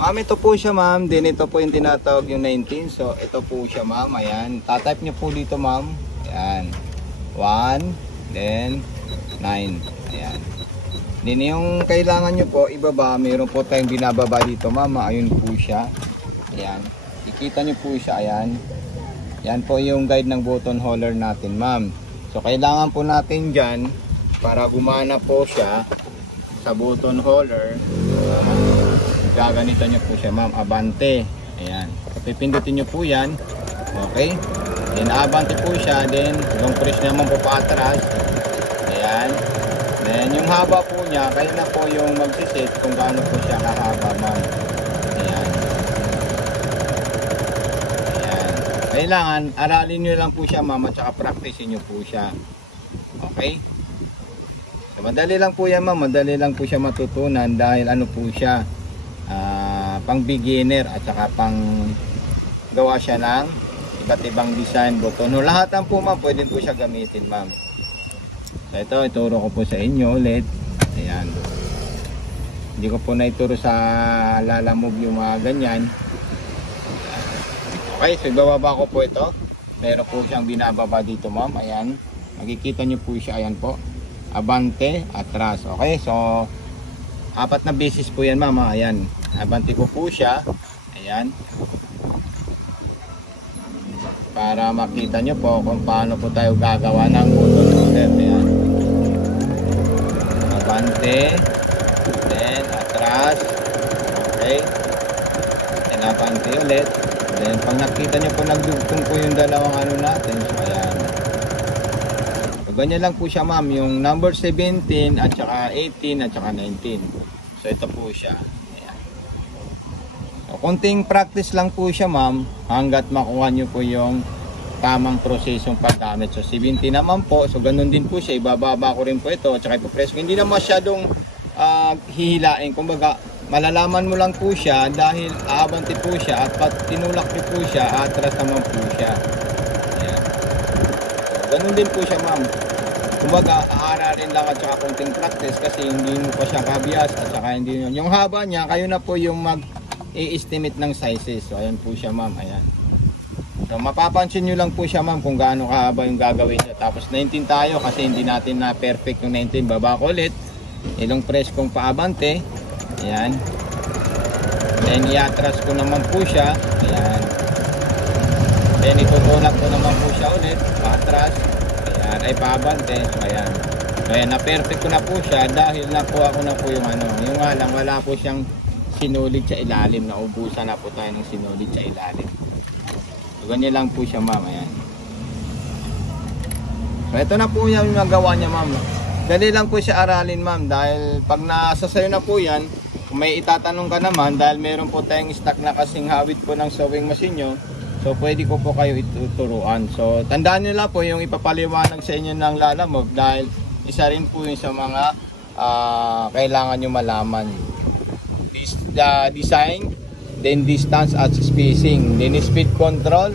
Ma'am, ito po siya ma'am. Then ito po yung tinatawag yung 19. So ito po siya ma'am. Ayan. Tatype nyo po dito ma'am. Ayan. 1. Then 9. Ayan. Then yung kailangan nyo po ibaba. Mayroon po tayong binababa dito ma'am. Ayun po siya. Ayan. Ikita nyo po siya. Ayan. Yan po yung guide ng button holder natin ma'am. So kailangan po natin dyan para gumana po siya sa button holder. Gaganito nyo po siya ma'am, abante. Ayan, pipindutin nyo po yan. Okay, then abante po siya. Then long press naman po paatras. Ayan, then yung haba po niya, kayo na po yung magsiset kung gaano po siya kahaba ma'am. Ayan. Ayan, kailangan aralin nyo lang po siya ma'am, at saka practicein nyo po siya. Okay, so madali lang po yan ma'am, madali lang po siya matutunan dahil ano po siya, pang beginner at saka pang gawa siya ng iba't ibang design button. No, lahatan po ma'am, pwede po siya gamitin ma'am. So ito, ituro ko po sa inyo ulit. Ayan. Hindi ko po naituro sa lalamove yung mga ganyan. Okay, so ibababa ko po ito. Meron po siyang binababa dito ma'am. Ayan. Makikita nyo po siya. Ayan po. Abante, atras. Okay, so 4 na beses po yan ma'am. Ayan. Abante ko po siya. Ayan. Para makita nyo po kung paano po tayo gagawa ng button holder. Ayan. Abante. Then atras. Okay. Then abante ulit. Then pag nakita nyo po nagdugtong po yung dalawang ano natin. So ayan. So ganyan lang po siya ma'am. Yung number 17 at saka 18 at saka 19. So ito po siya. Konting practice lang po siya ma'am hanggat makuha nyo po yung tamang prosesong paggamit. So 70 naman po, so ganun din po siya, ibababa ko rin po ito at saka ipapress ko. Hindi na masyadong hihilain, kumbaga malalaman mo lang po siya dahil aabante po siya at pag tinulak nyo po siya, atras naman po siya. Ayan. So ganun din po siya ma'am, kumbaga aaralin lang at saka konting practice kasi hindi mo pa siya kabias at saka hindi yun. Yung haba niya, kayo na po yung i-estimate ng sizes. So ayan po siya ma'am, ayan. So mapapansin nyo lang po siya ma'am kung gaano kahaba yung gagawin nyo. Tapos 19 tayo kasi hindi natin na perfect yung 19. Baba ko ulit, ilong press kong paabante. Ayan. Then i-atras ko naman po siya. Ayan. Then itutunap ko naman po siya ulit, paatras. Ayan, ay paabante. So ayan. So ayan, na perfect ko na po siya dahil nakuha ko na po yung ano. Yung nga lang, wala po siyang sinulid sa ilalim, naubusan na po tayo ng sinulid sa ilalim. So ganyan lang po siya ma'am. Ayan. So ito na po yung nagawa niya ma'am. Dali lang po siya aralin ma'am dahil pag nasa sayo na po yan, kung may itatanong ka naman dahil meron po tayong stock na kasing hawit po ng sewing machine nyo, so pwede ko po kayo ituturuan. So tandaan nyo lang po yung ipapaliwanag sa inyo ng lalamove dahil isa rin po yung sa mga kailangan nyo malaman. Design, then distance at spacing, then speed control,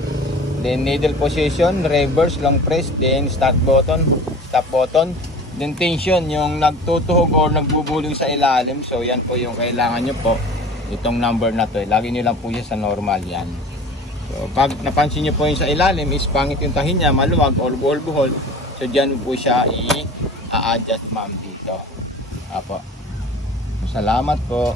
then needle position, reverse, long press, then start button, stop button, then tension, yung nagtutuhog or nagbubulong sa ilalim. So yan po yung kailangan nyo po, itong number na to. Lagi nyo lang po siya sa normal yan. So pag napansin nyo po yung sa ilalim is pangit yung tahi niya, maluwag or buhol-buhol, so dyan po siya i-adjust ma'am dito. Apo. Salamat po.